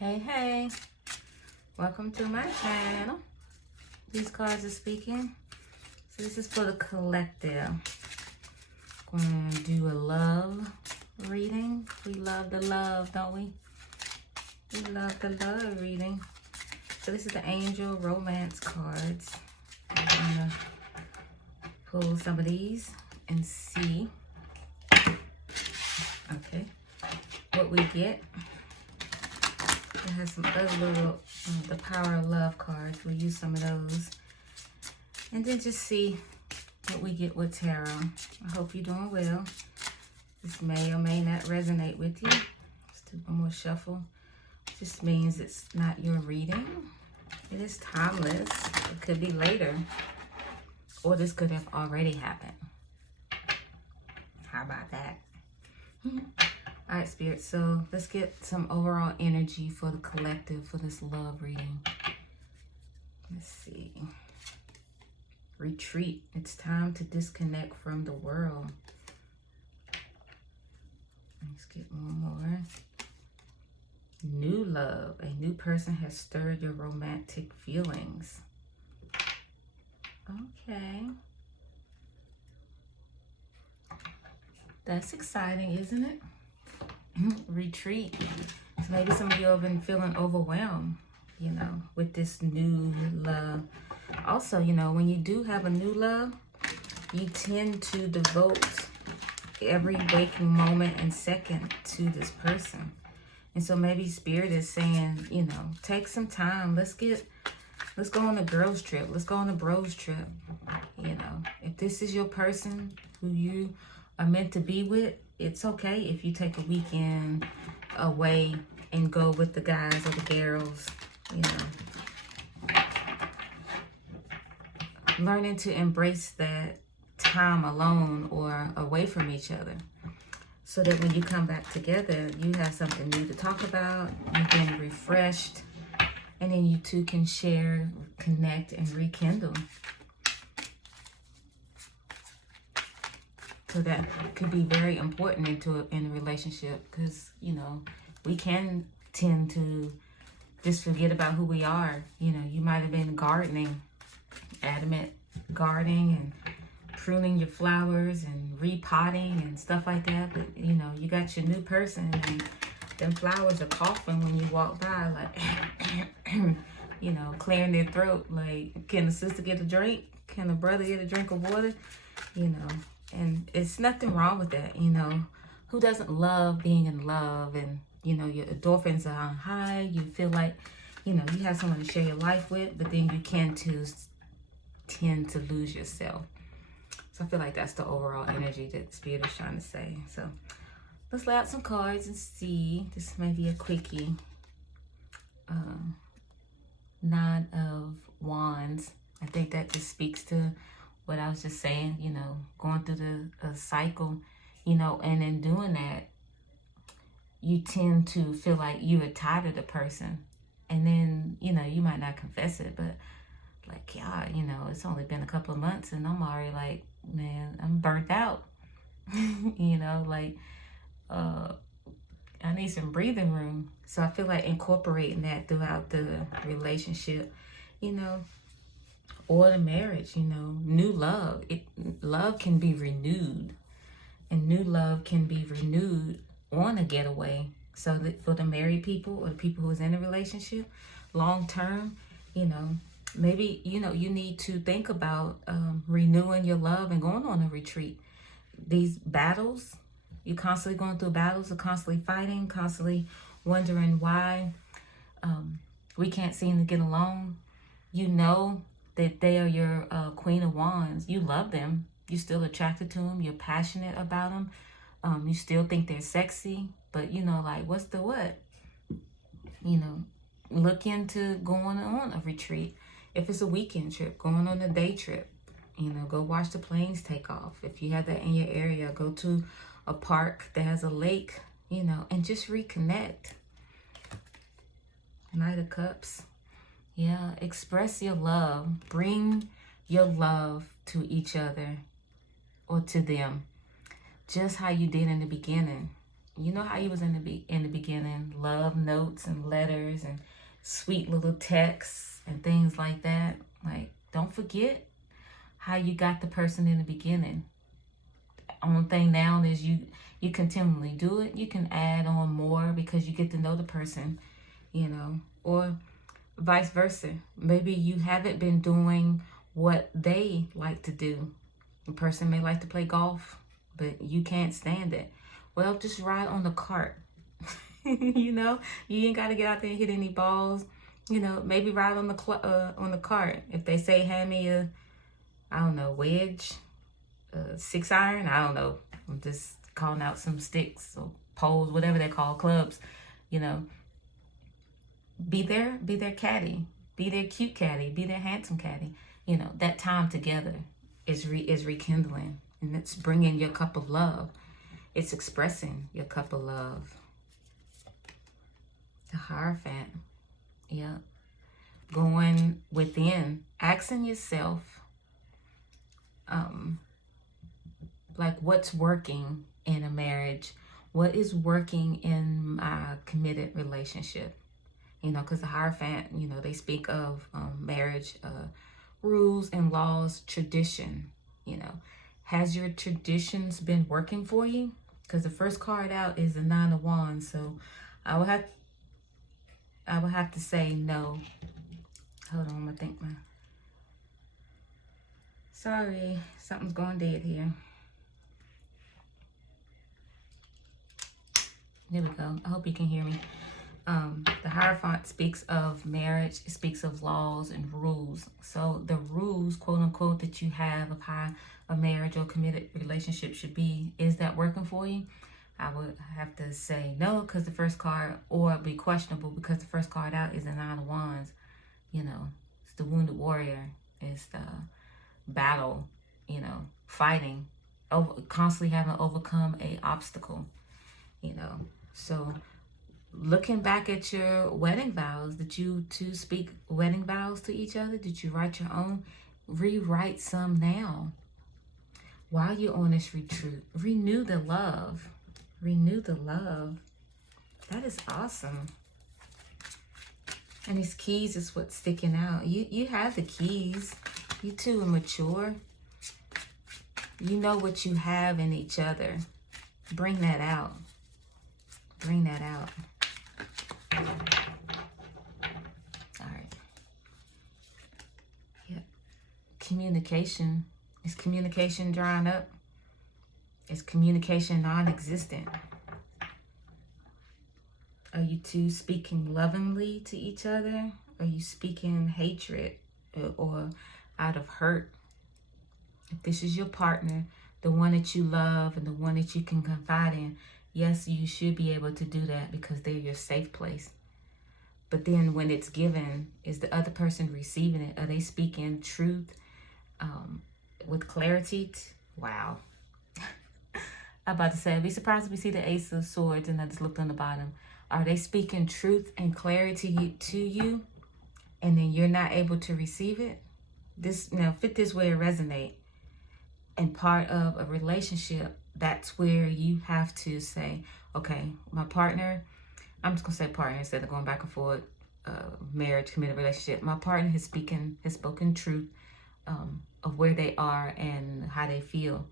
Hey, welcome to my channel. These cards are speaking. So this is for the collective. Going to do a love reading. We love the love, don't we? We love the love reading. So this is the angel romance cards. I'm going to pull some of these and see, okay, what we get. It has some other little, the power of love cards. We'll use some of those. And then just see what we get with tarot. I hope you're doing well. This may or may not resonate with you. Let's do one more shuffle. Just means it's not your reading. It is timeless. It could be later. Or this could have already happened. How about that? All right, Spirit, so let's get some overall energy for the collective for this love reading. Let's see. Retreat. It's time to disconnect from the world. Let's get one more. New love. A new person has stirred your romantic feelings. Okay. That's exciting, isn't it? Retreat. So maybe some of you have been feeling overwhelmed, you know, with this new love. Also, you know, when you do have a new love, you tend to devote every waking moment and second to this person. And so maybe Spirit is saying, you know, take some time. Let's go on a girls trip. Let's go on a bros trip. You know, if this is your person who you are meant to be with, it's okay if you take a weekend away and go with the guys or the girls, you know. Learning to embrace that time alone or away from each other so that when you come back together, you have something new to talk about, you've been refreshed, and then you two can share, connect, and rekindle. So that could be very important in a relationship because, you know, we can tend to just forget about who we are. You know, you might have been gardening, adamant gardening and pruning your flowers and repotting and stuff like that. But, you know, you got your new person and them flowers are coughing when you walk by, like, you know, clearing their throat. Like, can the sister get a drink? Can the brother get a drink of water? You know. And it's nothing wrong with that, you know. Who doesn't love being in love? And, you know, your endorphins are on high. You feel like, you know, you have someone to share your life with, but then you can tend to lose yourself. So I feel like that's the overall energy that Spirit is trying to say. So let's lay out some cards and see. This may be a quickie. Nine of Wands. I think that just speaks to what I was just saying, you know, going through the cycle, you know, and in doing that, you tend to feel like you are tired of the person. And then, you know, you might not confess it, but like, yeah, you know, it's only been a couple of months and I'm already like, man, I'm burnt out. You know, like, I need some breathing room. So I feel like incorporating that throughout the relationship, you know, or the marriage, you know, new love. Love can be renewed, and new love can be renewed on a getaway. So that for the married people or the people who is in a relationship, long term, you know, maybe, you know, you need to think about renewing your love and going on a retreat. These battles, you're constantly going through battles, you're constantly fighting, constantly wondering why we can't seem to get along. You know that they are your Queen of Wands. You love them. You're still attracted to them. You're passionate about them. You still think they're sexy. But, you know, like, what's the what? You know, look into going on a retreat. If it's a weekend trip, going on a day trip. You know, go watch the planes take off. If you have that in your area, go to a park that has a lake, you know, and just reconnect. Knight of Cups. Yeah, express your love. Bring your love to each other or to them. Just how you did in the beginning. You know how you was in the beginning, love notes and letters and sweet little texts and things like that. Like, don't forget how you got the person in the beginning. Only thing now is you continually do it. You can add on more because you get to know the person, you know, or vice versa. Maybe you haven't been doing what they like to do. The person may like to play golf, but you can't stand it. Well, just ride on the cart. You know, you ain't got to get out there and hit any balls. You know, maybe ride on the cart. If they say, hand me a, I don't know, wedge, 6-iron, I don't know. I'm just calling out some sticks or poles, whatever they're called, clubs. You know, be their caddy, be their cute caddy, be their handsome caddy. You know, that time together is rekindling, and it's bringing your cup of love. It's expressing your cup of love. The Hierophant, yeah. Going within, asking yourself, like, what's working in a marriage? What is working in my committed relationship? You know, because the Hierophant, you know, they speak of marriage, rules and laws, tradition. You know, has your traditions been working for you? Because the first card out is the 9 of Wands, so I would have to say no. Hold on, I'm gonna think my. Sorry, something's going dead here. There we go. I hope you can hear me. The Hierophant speaks of marriage. It speaks of laws and rules. So the rules, quote unquote, that you have of how a marriage or committed relationship should be, is that working for you? I would have to say no, because the first card, or be questionable because the first card out is the 9 of Wands. You know, it's the wounded warrior. It's the battle, you know, fighting, constantly having to overcome a obstacle, you know. So looking back at your wedding vows, did you two speak wedding vows to each other? Did you write your own? Rewrite some now. While you're on this retreat, renew the love. Renew the love. That is awesome. And these keys is what's sticking out. You have the keys. You two are mature. You know what you have in each other. Bring that out. Bring that out. All right. Yep. Communication. Is communication drying up? Is communication non-existent? Are you two speaking lovingly to each other? Are you speaking hatred or out of hurt? If this is your partner, the one that you love and the one that you can confide in, yes, you should be able to do that because they're your safe place. But then when it's given, is the other person receiving it? Are they speaking truth with clarity? Wow. I'm about to say, I'd be surprised if we see the Ace of Swords and I just looked on the bottom. Are they speaking truth and clarity to you and then you're not able to receive it? This, now, fit this where it resonate. And part of a relationship, that's where you have to say, okay, my partner, I'm just going to say partner instead of going back and forth, marriage, committed relationship. My partner has spoken truth of where they are and how they feel.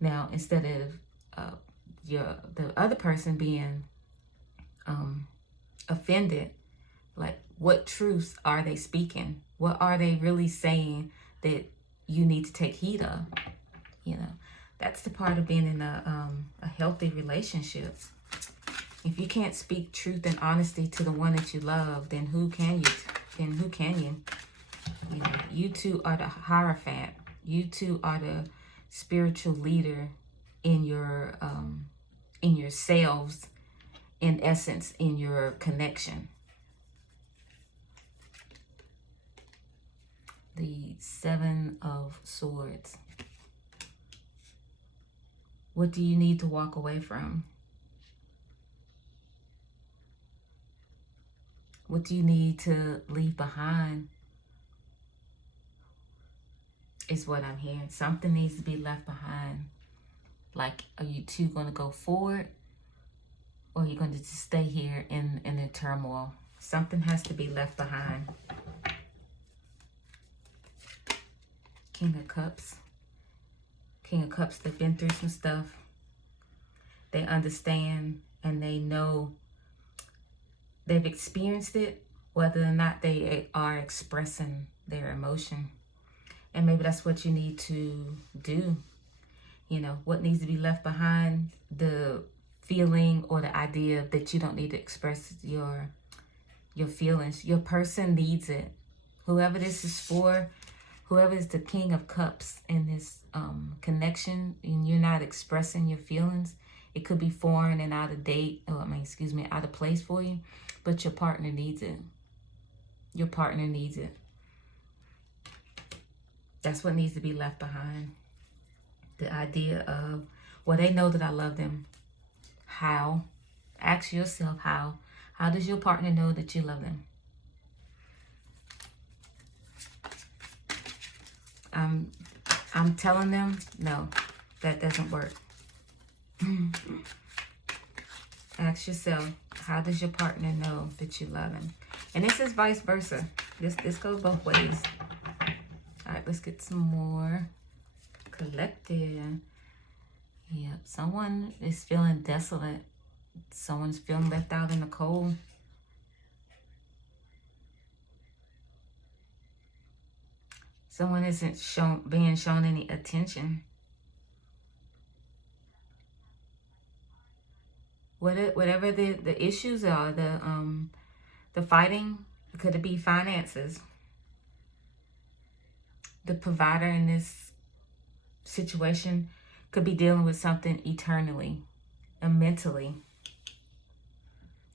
Now, instead of the other person being offended, like, what truths are they speaking? What are they really saying that you need to take heed of? You know, that's the part of being in a healthy relationship. If you can't speak truth and honesty to the one that you love, then who can you? You know, you two are the Hierophant. You two are the spiritual leader in your yourselves, in essence, in your connection. The 7 of Swords. What do you need to walk away from? What do you need to leave behind? Is what I'm hearing. Something needs to be left behind. Like, are you two going to go forward? Or are you going to just stay here in turmoil. Something has to be left behind. King of Cups. King of Cups, they've been through some stuff. They understand and they know they've experienced it, whether or not they are expressing their emotion. And maybe that's what you need to do. You know, what needs to be left behind? The feeling or the idea that you don't need to express your feelings. Your person needs it. Whoever this is for, whoever is the King of Cups in this connection, and you're not expressing your feelings, it could be foreign and out of date, out of place for you, but your partner needs it. Your partner needs it. That's what needs to be left behind. The idea of, well, they know that I love them. How? Ask yourself how. How does your partner know that you love them? I'm telling them, no, that doesn't work. Ask yourself, how does your partner know that you love him? And this is vice versa. This goes both ways. All right, let's get some more. Collective. Yep, someone is feeling desolate. Someone's feeling left out in the cold. Someone isn't being shown any attention. Whatever the issues are, the fighting, could it be finances? The provider in this situation could be dealing with something eternally and mentally.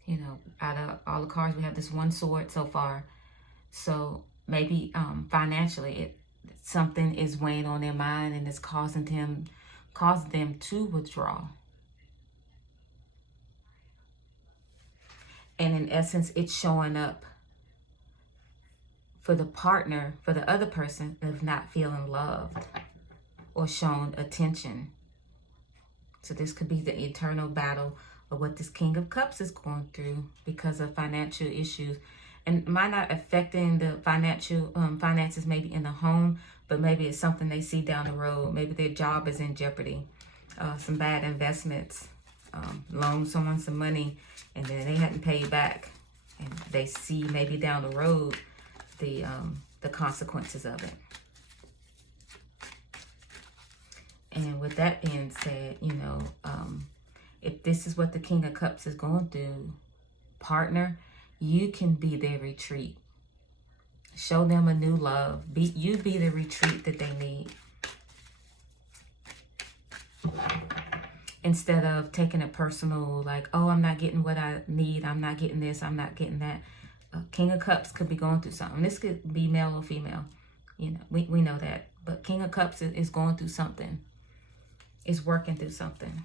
You know, out of all the cards, we have this one sword so far. So maybe financially, something is weighing on their mind and it's causing them to withdraw. And in essence, it's showing up for the partner, for the other person, of not feeling loved or shown attention. So this could be the eternal battle of what this King of Cups is going through because of financial issues. And might not affecting the financial finances maybe in the home, but maybe it's something they see down the road. Maybe their job is in jeopardy. Some bad investments, loan someone some money and then they hadn't paid back. And they see maybe down the road the consequences of it. And with that being said, you know, if this is what the King of Cups is going through, partner, you can be their retreat. Show them a new love. You be the retreat that they need. Instead of taking it personal, like, oh, I'm not getting what I need. I'm not getting this. I'm not getting that. King of Cups could be going through something. This could be male or female. You know, we know that. But King of Cups is going through something. Is working through something.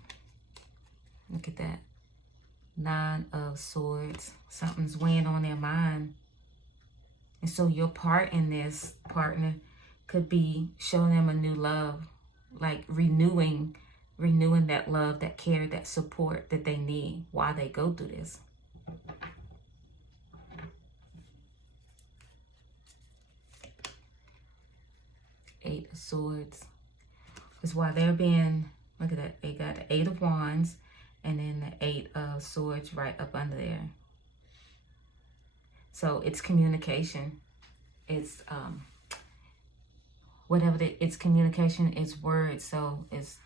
Look at that. 9 of Swords. Something's weighing on their mind. And so your part in this, partner, could be showing them a new love. Like renewing that love, that care, that support that they need while they go through this. Eight of Swords. Because while they're being, look at that, they got the 8 of Wands and then the 8 of Swords right up under there. So it's communication. It's it's communication, it's words. So it's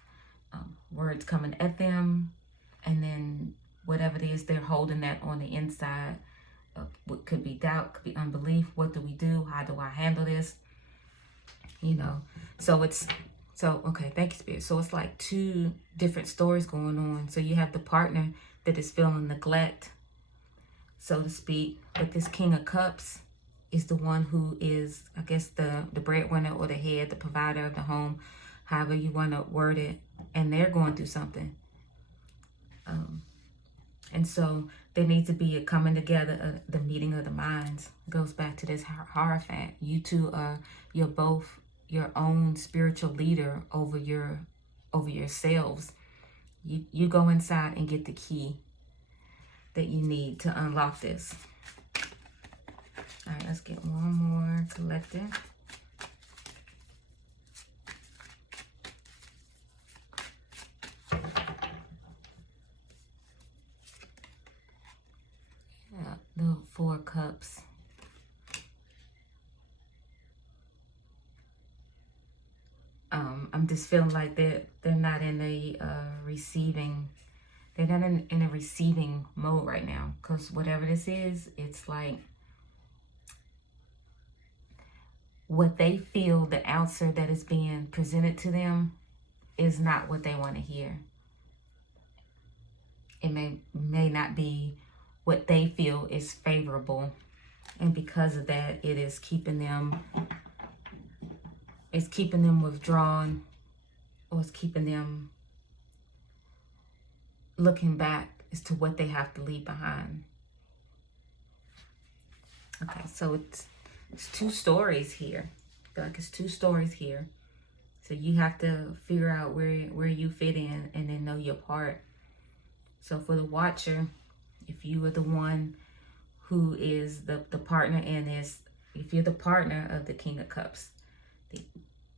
words coming at them, and then whatever it is they're holding that on the inside. What could be doubt, could be unbelief. What do we do? How do I handle this? You know, okay, thank you, Spirit. So it's like 2 different stories going on. So you have the partner that is feeling neglect, so to speak, but this King of Cups is the one who is, I guess, the breadwinner or the head, the provider of the home, however you want to word it, and they're going through something. And so there needs to be a coming together, the meeting of the minds. It goes back to this Hierophant. You two you're both your own spiritual leader over yourselves. You go inside and get the key. that you need to unlock this. All right, let's get one more collective. Yeah, the Four Cups. I'm just feeling like they're not in a receiving. They're not in a receiving mode right now, because whatever this is, it's like what they feel the answer that is being presented to them is not what they want to hear. It may not be what they feel is favorable, and because of that, it is keeping them. It's keeping them withdrawn, or it's keeping them looking back as to what they have to leave behind. Okay, so it's two stories here. I feel like it's two stories here. So you have to figure out where you fit in and then know your part. So for the watcher, if you are the one who is the partner in this, if you're the partner of the King of Cups,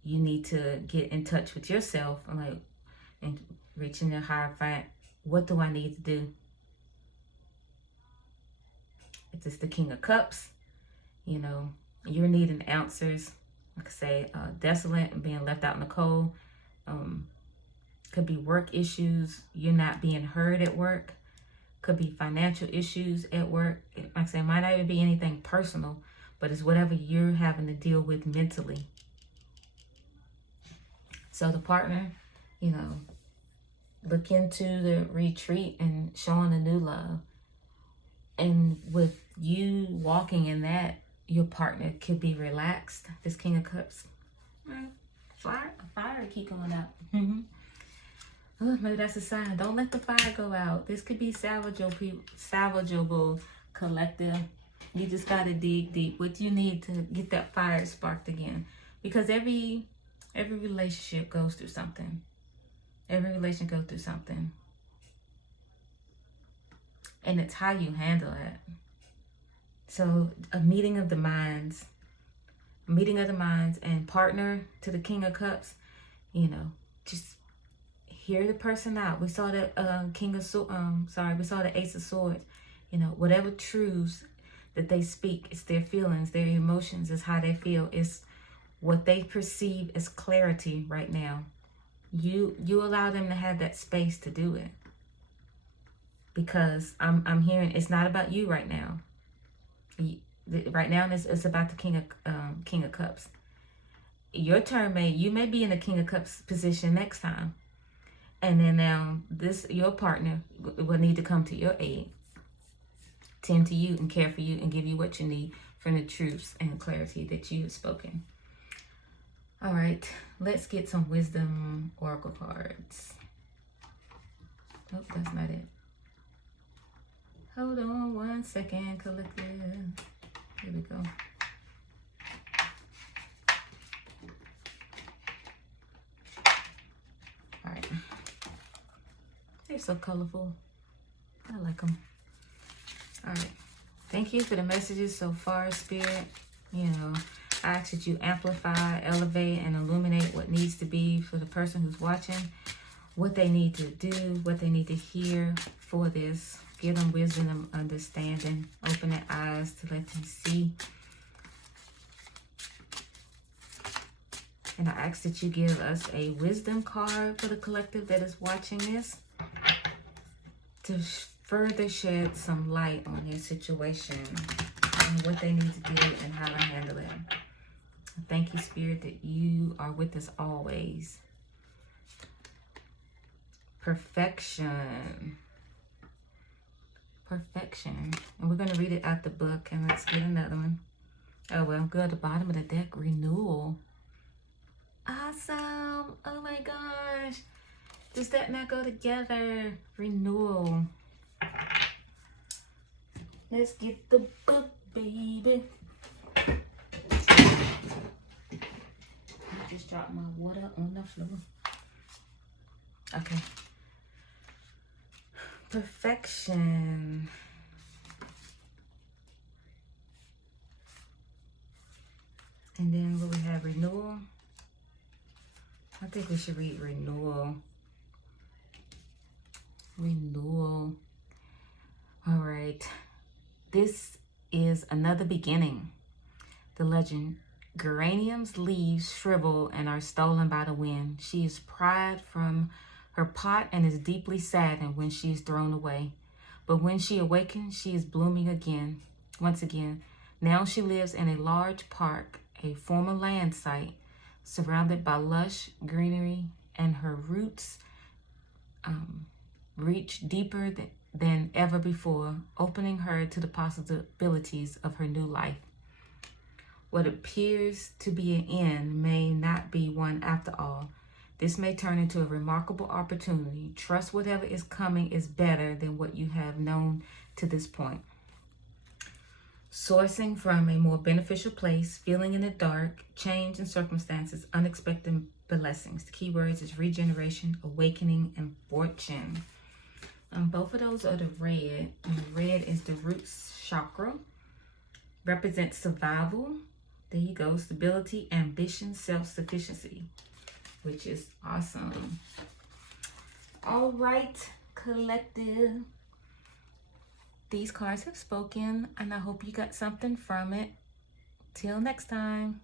you need to get in touch with yourself and reach in your higher find. What do I need to do? If it's the King of Cups, you know, you're needing answers. Like I say, desolate and being left out in the cold. Could be work issues. You're not being heard at work. Could be financial issues at work. Like I say, it might not even be anything personal, but it's whatever you're having to deal with mentally. So the partner, you know, look into the retreat and showing a new love. And with you walking in that, your partner could be relaxed. This King of Cups. Fire keep going out. Oh, maybe that's a sign. Don't let the fire go out. This could be salvageable collective. You just got to dig deep. What you need to get that fire sparked again. Because every relationship goes through something. Every relationship goes through something. And it's how you handle it. So a meeting of the minds. And partner to the King of Cups. You know, just hear the person out. We saw that we saw the Ace of Swords. You know, whatever truths that they speak, it's their feelings, their emotions, is how they feel. It's what they perceive as clarity right now. You allow them to have that space to do it. Because I'm hearing it's not about you right now. Right now it's about the King of Cups. Your turn you may be in the King of Cups position next time. And then now your partner will need to come to your aid, tend to you and care for you and give you what you need from the truths and clarity that you have spoken. All right, let's get some wisdom oracle cards. Oh, that's not it. Hold on one second, collective. Here we go. All right. They're so colorful. I like them. All right. Thank you for the messages so far, Spirit. You know, I ask that you amplify, elevate, and illuminate what needs to be for the person who's watching, what they need to do, what they need to hear for this. Give them wisdom and understanding. Open their eyes to let them see. And I ask that you give us a wisdom card for the collective that is watching this to further shed some light on their situation and what they need to do and how to handle it. Thank you, Spirit, that you are with us always. Perfection. Perfection. And we're going to read it out the book, and let's get another one. Oh, well, go at the bottom of the deck. Renewal. Awesome. Oh my gosh. Does that not go together? Renewal. Let's get the book, baby. I just dropped my water on the floor. Okay. Perfection. think we should read renewal. Renewal. All right. This is another beginning. The legend. Geranium's leaves shrivel and are stolen by the wind. She is pried from her pot and is deeply saddened when she is thrown away. But when she awakens, she is blooming again. Once again. Now she lives in a large park, a former land site, surrounded by lush greenery, and her roots reach deeper than ever before, opening her to the possibilities of her new life. What appears to be an end may not be one after all. This may turn into a remarkable opportunity. Trust whatever is coming is better than what you have known to this point. Sourcing from a more beneficial place, feeling in the dark, change in circumstances, unexpected blessings. The key words is regeneration, awakening, and fortune. Both of those are the red. And the red is the root chakra. Represents survival. There you go. Stability, ambition, self-sufficiency, which is awesome. All right, collective. These cards have spoken, and I hope you got something from it. Till next time.